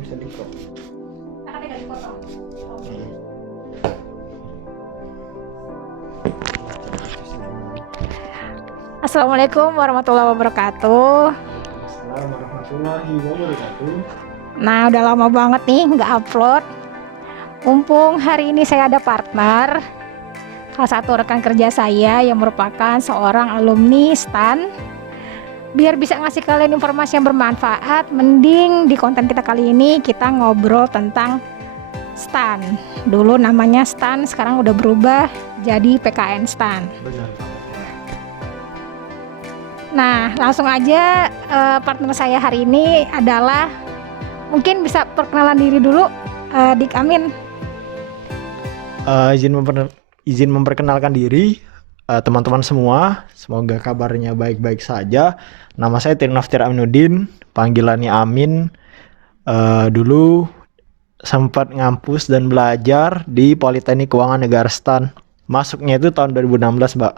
bisa di-crop. Akan tinggal dipotong. Oke. Assalamualaikum warahmatullahi wabarakatuh. Assalamualaikum warahmatullahi wabarakatuh. Nah, udah lama banget nih nggak upload. Mumpung hari ini saya ada partner, salah satu rekan kerja saya yang merupakan seorang alumni STAN. Biar bisa ngasih kalian informasi yang bermanfaat, mending di konten kita kali ini kita ngobrol tentang STAN. Dulu namanya STAN, sekarang udah berubah jadi PKN STAN. Benar. Nah, langsung aja partner saya hari ini adalah, mungkin bisa perkenalan diri dulu, Dik Amin. Izin memperkenalkan diri teman-teman semua. Semoga kabarnya baik-baik saja. Nama saya Tirnaftir Aminuddin, panggilannya Amin. Dulu sempat ngampus dan belajar di Politeknik Keuangan Negara STAN. Masuknya itu tahun 2016, Mbak.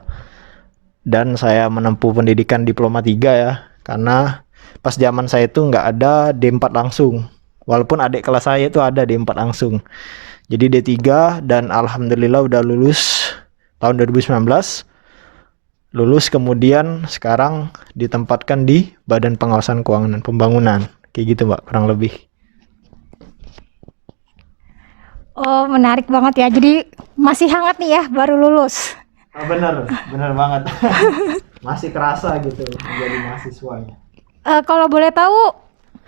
Dan saya menempuh pendidikan diploma 3 ya, karena pas zaman saya itu nggak ada D4 langsung, walaupun adik kelas saya itu ada D4 langsung. Jadi D3 dan alhamdulillah udah lulus tahun 2019. Lulus kemudian sekarang ditempatkan di Badan Pengawasan Keuangan dan Pembangunan. Kayak gitu, Mbak, kurang lebih. Oh, menarik banget ya. Jadi masih hangat nih ya, baru lulus. Bener banget. Masih kerasa gitu menjadi mahasiswanya. Kalau boleh tahu,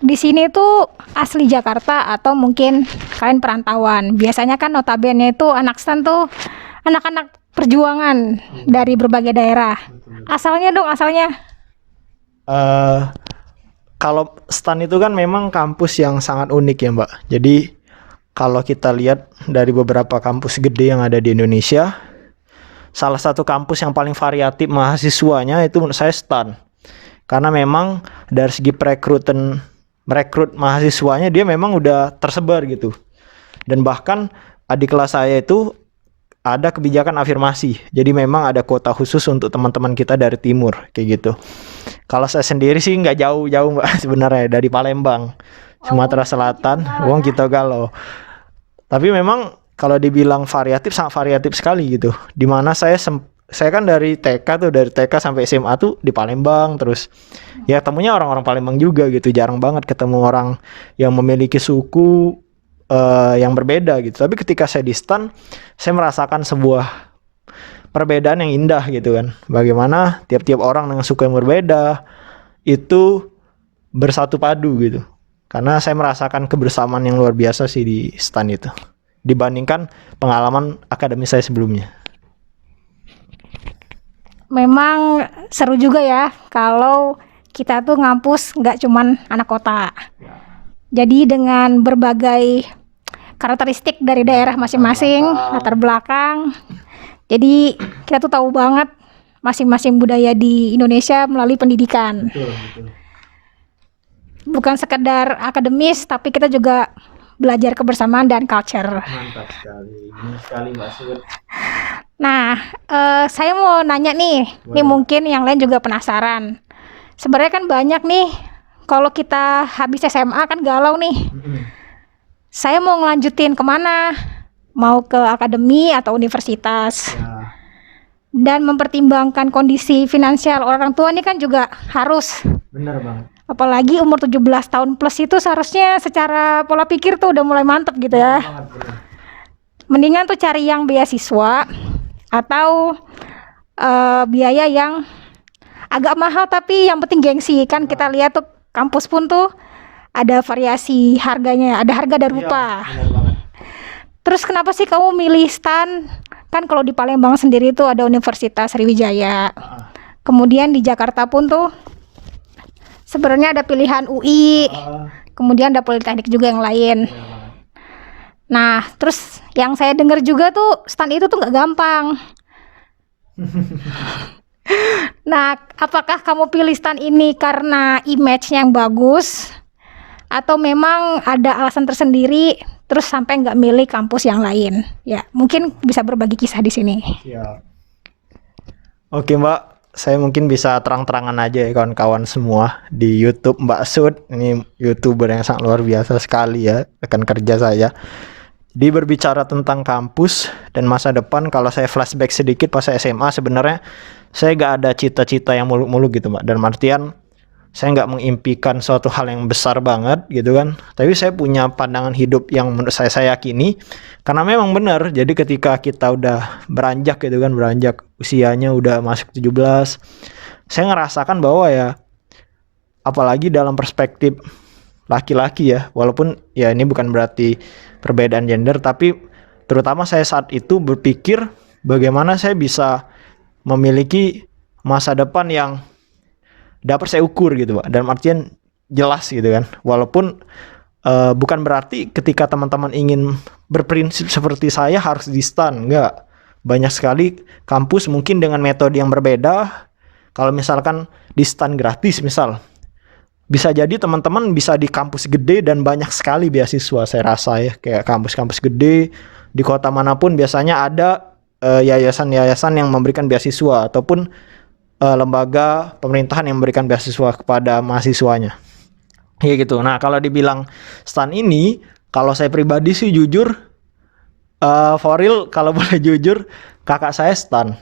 di sini tuh asli Jakarta atau mungkin kalian perantauan? Biasanya kan notabene itu anak STAN tuh anak-anak perjuangan dari berbagai daerah. Asalnya dong, asalnya. Kalau STAN itu kan memang kampus yang sangat unik ya, Mbak. Jadi kalau kita lihat dari beberapa kampus gede yang ada di Indonesia, salah satu kampus yang paling variatif mahasiswanya itu menurut saya STAN. Karena memang dari segi merekrut mahasiswanya dia memang udah tersebar gitu. Dan bahkan adik kelas saya itu ada kebijakan afirmasi. Jadi memang ada kuota khusus untuk teman-teman kita dari timur kayak gitu. Kalau saya sendiri sih nggak jauh-jauh, Mbak, sebenarnya dari Palembang, Sumatera Selatan, Wong Kita Galau. Tapi memang kalau dibilang variatif, sangat variatif sekali gitu. Dimana saya kan dari TK sampai SMA tuh di Palembang terus. Ya temunya orang-orang Palembang juga gitu. Jarang banget ketemu orang yang memiliki suku yang berbeda gitu. Tapi ketika saya di STAN, saya merasakan sebuah perbedaan yang indah gitu kan. Bagaimana tiap-tiap orang dengan suku yang berbeda itu bersatu padu gitu. Karena saya merasakan kebersamaan yang luar biasa sih di STAN itu, dibandingkan pengalaman akademis saya sebelumnya. Memang seru juga ya kalau kita tuh ngampus nggak cuman anak kota. Jadi dengan berbagai karakteristik dari daerah masing-masing, latar belakang. Jadi kita tuh tahu banget masing-masing budaya di Indonesia melalui pendidikan. Betul. Bukan sekedar akademis, tapi kita juga belajar kebersamaan dan culture. Mantap sekali. Ini sekali, Mbak Sud. Nah, saya mau nanya nih, Boleh. mungkin yang lain juga penasaran. Sebenarnya kan banyak nih, kalau kita habis SMA kan galau nih. Saya mau ngelanjutin kemana? Mau ke akademi atau universitas? Ya, Dan mempertimbangkan kondisi finansial orang tua ini kan juga harus. benar banget. Apalagi umur 17 tahun plus itu seharusnya secara pola pikir tuh udah mulai mantep gitu ya. Benar. Mendingan tuh cari yang beasiswa atau biaya yang agak mahal tapi yang penting gengsi. Kan kita lihat tuh kampus pun tuh ada variasi harganya, ada harga dan rupa. Benar banget. Terus kenapa sih kamu milih STAN? Kan kalau di Palembang sendiri tuh ada Universitas Sriwijaya. Kemudian di Jakarta pun tuh sebenarnya ada pilihan UI. Kemudian ada Politeknik juga yang lain. Nah, terus yang saya dengar juga tuh STAN itu tuh nggak gampang. Nah, apakah kamu pilih STAN ini karena image-nya yang bagus? Atau memang ada alasan tersendiri terus sampai nggak milih kampus yang lain? Ya, mungkin bisa berbagi kisah di sini. Siap. Oke, Mbak. saya mungkin bisa terang-terangan aja ya kawan-kawan semua di YouTube Mbak Sud. Ini YouTuber yang sangat luar biasa sekali ya, rekan kerja saya. Dia berbicara tentang kampus dan masa depan. Kalau saya flashback sedikit pas saya SMA, sebenarnya saya gak ada cita-cita yang muluk-muluk gitu Mbak. Dan artian saya nggak mengimpikan suatu hal yang besar banget gitu kan. Tapi saya punya pandangan hidup yang menurut saya yakini. Karena memang benar, jadi ketika kita udah beranjak gitu kan, beranjak usianya udah masuk 17, saya ngerasakan bahwa ya, apalagi dalam perspektif laki-laki ya, walaupun ya ini bukan berarti perbedaan gender, tapi terutama saya saat itu berpikir bagaimana saya bisa memiliki masa depan yang dapat saya ukur gitu Pak. Dalam artian jelas gitu kan. Walaupun bukan berarti ketika teman-teman ingin berprinsip seperti saya harus di stan, enggak. Banyak sekali kampus mungkin dengan metode yang berbeda. Kalau misalkan di stan gratis misal, bisa jadi teman-teman bisa di kampus gede dan banyak sekali beasiswa saya rasa ya. Kayak kampus-kampus gede di kota manapun biasanya ada yayasan-yayasan yang memberikan beasiswa ataupun lembaga pemerintahan yang memberikan beasiswa kepada mahasiswanya. Ya gitu. Nah, kalau dibilang stan ini, kalau saya pribadi sih jujur, for real kalau boleh jujur, kakak saya stan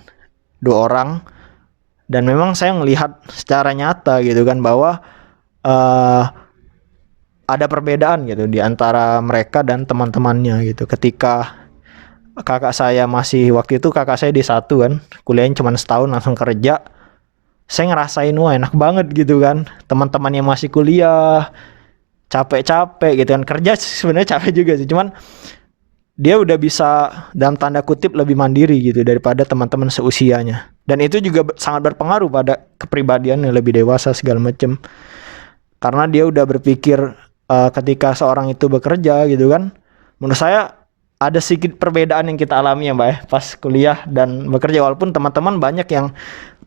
2 orang, dan memang saya melihat secara nyata gitu kan bahwa ada perbedaan gitu di antara mereka dan teman-temannya gitu. Ketika kakak saya masih, waktu itu kakak saya D1 kan, kuliahnya cuma setahun langsung kerja. Saya ngerasain wah enak banget gitu kan. Teman-teman yang masih kuliah capek-capek gitu kan. Kerja sebenarnya capek juga sih. Cuman dia udah bisa dalam tanda kutip lebih mandiri gitu daripada teman-teman seusianya. Dan itu juga sangat berpengaruh pada kepribadian yang lebih dewasa segala macam. Karena dia udah berpikir ketika seorang itu bekerja gitu kan. Menurut saya ada sedikit perbedaan yang kita alami ya Mbak ya. Pas kuliah dan bekerja. Walaupun teman-teman banyak yang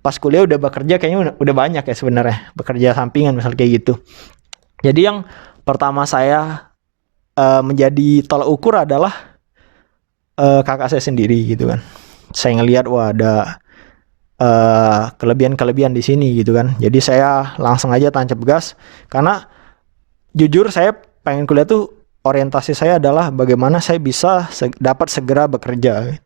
pas kuliah udah bekerja kayaknya udah banyak ya sebenarnya bekerja sampingan misal kayak gitu. Jadi yang pertama saya menjadi tolak ukur adalah kakak saya sendiri gitu kan. Saya ngelihat wah ada kelebihan-kelebihan di sini gitu kan. Jadi saya langsung aja tancap gas karena jujur saya pengen kuliah tuh orientasi saya adalah bagaimana saya bisa dapat segera bekerja.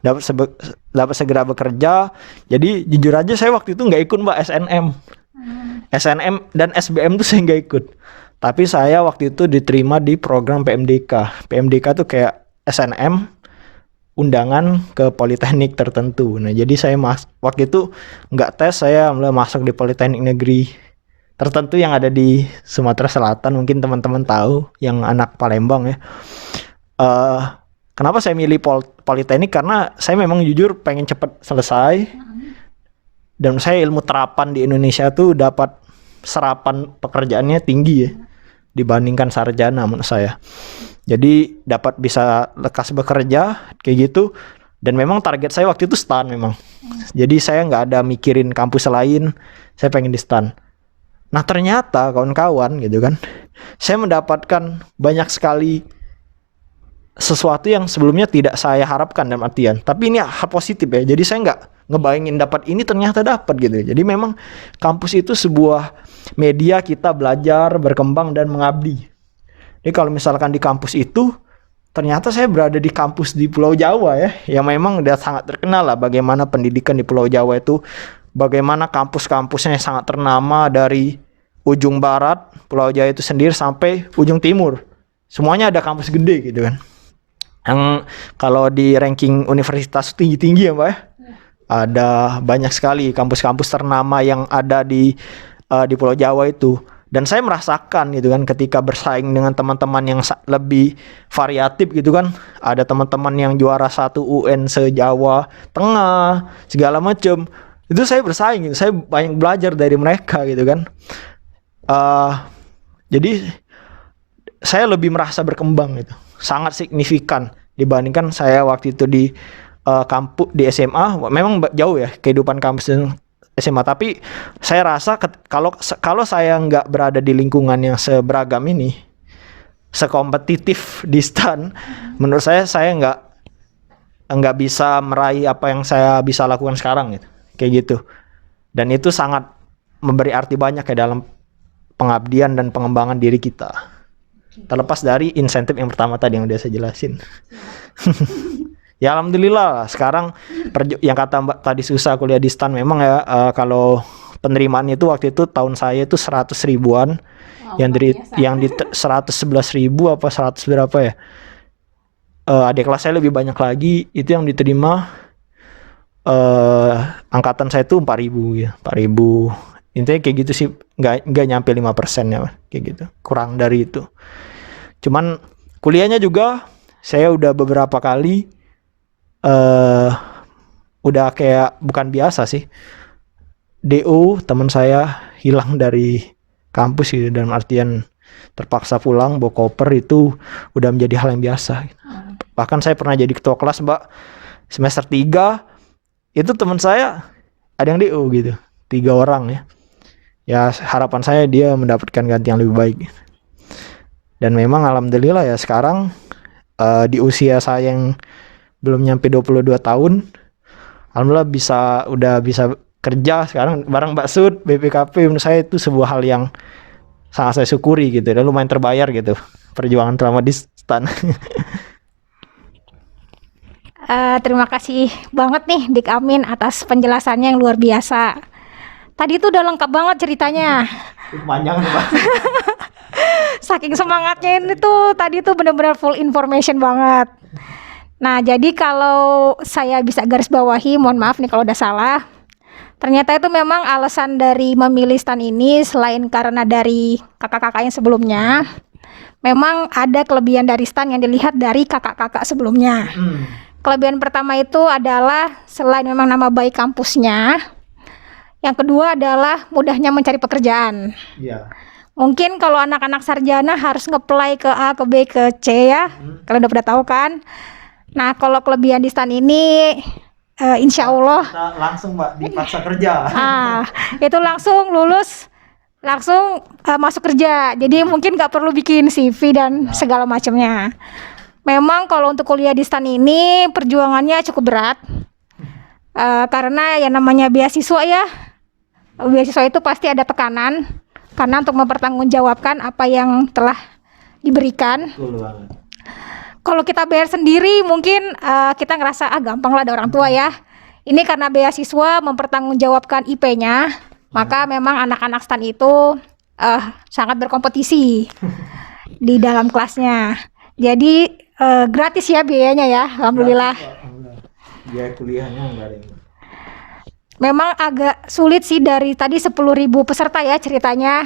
Dapat segera bekerja. Jadi jujur aja saya waktu itu nggak ikut Mbak SNM dan SBM tuh saya nggak ikut. Tapi saya waktu itu diterima di program PMDK. PMDK tuh kayak SNM undangan ke politeknik tertentu. Nah jadi saya waktu itu nggak tes, saya mulai masuk di politeknik negeri tertentu yang ada di Sumatera Selatan. Mungkin teman-teman tahu yang anak Palembang ya. Kenapa saya milih politeknik? Karena saya memang jujur pengen cepat selesai. Dan saya ilmu terapan di Indonesia tuh dapat serapan pekerjaannya tinggi ya dibandingkan sarjana menurut saya. Jadi dapat bisa lekas bekerja kayak gitu. Dan memang target saya waktu itu stan memang. Jadi saya nggak ada mikirin kampus lain. Saya pengen di stan. Nah ternyata kawan-kawan gitu kan, saya mendapatkan banyak sekali sesuatu yang sebelumnya tidak saya harapkan dalam artian. Tapi ini hal positif ya. Jadi saya nggak ngebayangin dapat ini, ternyata dapat gitu. Jadi memang kampus itu sebuah media kita belajar, berkembang dan mengabdi. Jadi kalau misalkan di kampus itu, ternyata saya berada di kampus di Pulau Jawa ya, yang memang udah sangat terkenal lah bagaimana pendidikan di Pulau Jawa itu, bagaimana kampus-kampusnya sangat ternama dari ujung barat Pulau Jawa itu sendiri sampai ujung timur. Semuanya ada kampus gede gitu kan. Yang kalau di ranking universitas tinggi-tinggi ya Mbak ya. Ada banyak sekali kampus-kampus ternama yang ada di Pulau Jawa itu. Dan saya merasakan gitu kan ketika bersaing dengan teman-teman yang lebih variatif gitu kan. Ada teman-teman yang juara 1 UN se-Jawa Tengah, segala macam. Itu saya bersaing gitu. Saya banyak belajar dari mereka gitu kan. Jadi saya lebih merasa berkembang gitu. Sangat signifikan dibandingkan saya waktu itu di kampus di SMA. Memang jauh ya kehidupan kampus dan SMA, tapi saya rasa kalau saya nggak berada di lingkungan yang seberagam ini, sekompetitif di stan, menurut saya nggak bisa meraih apa yang saya bisa lakukan sekarang gitu. Kayak gitu. Dan itu sangat memberi arti banyak ya dalam pengabdian dan pengembangan diri kita. Terlepas dari insentif yang pertama tadi yang udah saya jelasin. Ya alhamdulillah sekarang yang kata Mbak tadi susah kuliah di STAN memang ya, kalau penerimaan itu waktu itu tahun saya itu 100 ribuan, yang di 111 ribu apa 100 berapa ya, adik kelas saya lebih banyak lagi itu yang diterima, angkatan saya itu 4.000 ya, 4.000 intinya kayak gitu sih, nggak nyampe 5% ya kayak gitu, kurang dari itu. Cuman kuliahnya juga saya udah beberapa kali udah kayak bukan biasa sih, DO teman saya hilang dari kampus gitu, dalam artian terpaksa pulang bawa koper, itu udah menjadi hal yang biasa. Bahkan saya pernah jadi ketua kelas Mbak, semester 3 itu teman saya ada yang DO gitu, 3 orang ya. Ya harapan saya dia mendapatkan ganti yang lebih baik. Dan memang alhamdulillah ya sekarang di usia saya yang belum nyampe 22 tahun, alhamdulillah udah bisa kerja sekarang bareng Mbak Sud, BPKP. Menurut saya itu sebuah hal yang sangat saya syukuri gitu, dan lumayan terbayar gitu perjuangan selama di STAN. Terima kasih banget nih Dik Amin atas penjelasannya yang luar biasa. Tadi itu udah lengkap banget ceritanya. Panjang Mbak. Saking semangatnya ini tuh tadi tuh benar-benar full information banget. Nah, jadi kalau saya bisa garis bawahi, mohon maaf nih kalau udah salah. Ternyata itu memang alasan dari memilih STAN ini selain karena dari kakak-kakak yang sebelumnya, memang ada kelebihan dari STAN yang dilihat dari kakak-kakak sebelumnya. Kelebihan pertama itu adalah selain memang nama baik kampusnya, yang kedua adalah mudahnya mencari pekerjaan. Iya. Mungkin kalau anak-anak sarjana harus nge-apply ke A, ke B, ke C ya. Kalian udah pada tahu kan? Nah, kalau kelebihan di STAN ini insya Allah Kita langsung Mbak dipaksa kerja. itu langsung lulus, langsung masuk kerja. Jadi mungkin nggak perlu bikin CV dan segala macamnya. Memang kalau untuk kuliah di STAN ini perjuangannya cukup berat. Karena yang namanya beasiswa ya, beasiswa itu pasti ada tekanan karena untuk mempertanggungjawabkan apa yang telah diberikan. Betul banget. Kalau kita bayar sendiri mungkin kita ngerasa gampang lah, ada orang tua ya. Ini karena beasiswa mempertanggungjawabkan IP-nya, maka memang anak-anak STAN itu sangat berkompetisi di dalam kelasnya. Jadi gratis ya biayanya ya, alhamdulillah. Biaya kuliahnya enggak ada. Memang agak sulit sih, dari tadi 10.000 peserta ya ceritanya,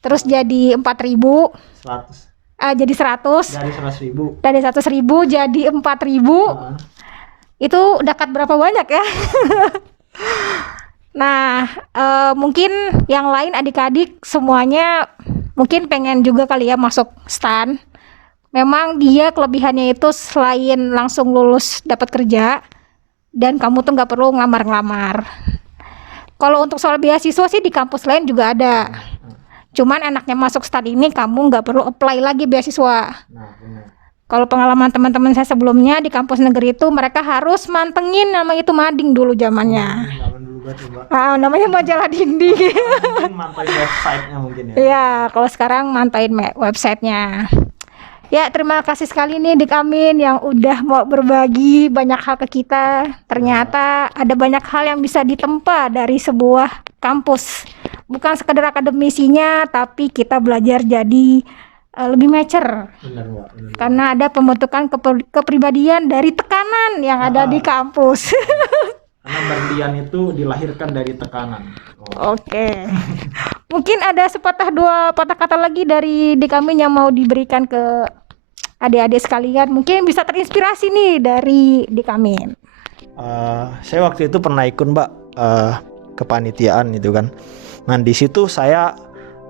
terus jadi 4.000, 100. jadi 100, Dari 100.000. dari 100.000 jadi 4.000, itu dekat berapa banyak ya? Nah, mungkin yang lain adik-adik semuanya mungkin pengen juga kali ya masuk STAN. Memang dia kelebihannya itu selain langsung lulus dapat kerja, dan kamu tuh nggak perlu ngelamar-ngelamar. Kalau untuk soal beasiswa sih di kampus lain juga ada. Cuman enaknya masuk STAN ini kamu nggak perlu apply lagi beasiswa. Kalau pengalaman teman-teman saya sebelumnya di kampus negeri itu, mereka harus mantengin namanya itu mading dulu zamannya. Namanya majalah dinding. Mungkin mantauin websitenya mungkin ya. Iya, kalau sekarang mantauin websitenya. Ya, terima kasih sekali nih Dik Amin yang udah mau berbagi banyak hal ke kita. Ternyata ada banyak hal yang bisa ditempa dari sebuah kampus. Bukan sekedar akademisinya, tapi kita belajar jadi lebih mature. Benar, Mbak. Benar. Karena ada pembentukan kepribadian dari tekanan yang ada di kampus. Karena berlian itu dilahirkan dari tekanan. Oke. Mungkin ada sepatah dua patah kata lagi dari Dik Amin yang mau diberikan ke adik-adik sekalian, mungkin bisa terinspirasi nih dari Dik Amin. Saya waktu itu pernah ikut Mbak kepanitiaan itu kan. Nah di situ saya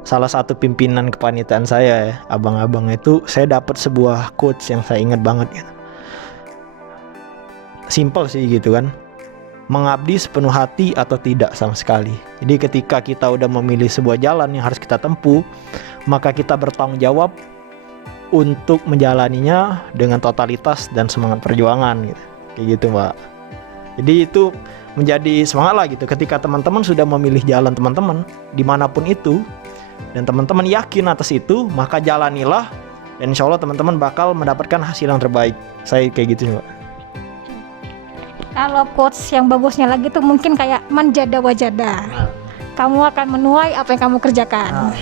salah satu pimpinan kepanitiaan saya ya, abang-abang itu, saya dapat sebuah quotes yang saya ingat banget gitu. Simple sih gitu kan. Mengabdi sepenuh hati atau tidak sama sekali. Jadi ketika kita udah memilih sebuah jalan yang harus kita tempuh, maka kita bertanggung jawab untuk menjalaninya dengan totalitas dan semangat perjuangan gitu. Kayak gitu Mbak. Jadi itu menjadi semangat lah gitu. Ketika teman-teman sudah memilih jalan teman-teman dimanapun itu, dan teman-teman yakin atas itu, maka jalanilah, dan insya Allah teman-teman bakal mendapatkan hasil yang terbaik. Saya kayak gitu Mbak. Kalau quotes yang bagusnya lagi tuh mungkin kayak manjada wajada. Kamu akan menuai apa yang kamu kerjakan.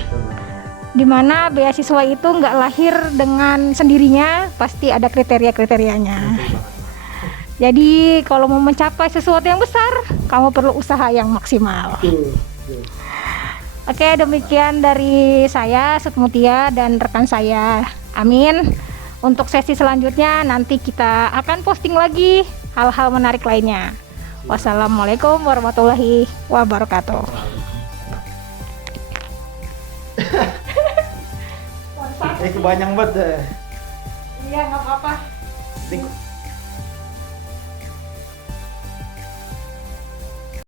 Dimana beasiswa itu nggak lahir dengan sendirinya, pasti ada kriteria-kriterianya. Jadi kalau mau mencapai sesuatu yang besar, kamu perlu usaha yang maksimal. Oke, demikian dari saya, Sukmutia, dan rekan saya, Amin. Untuk sesi selanjutnya nanti kita akan posting lagi hal-hal menarik lainnya. Wassalamualaikum warahmatullahi wabarakatuh. Kebanyakan banget. Iya, nggak apa-apa.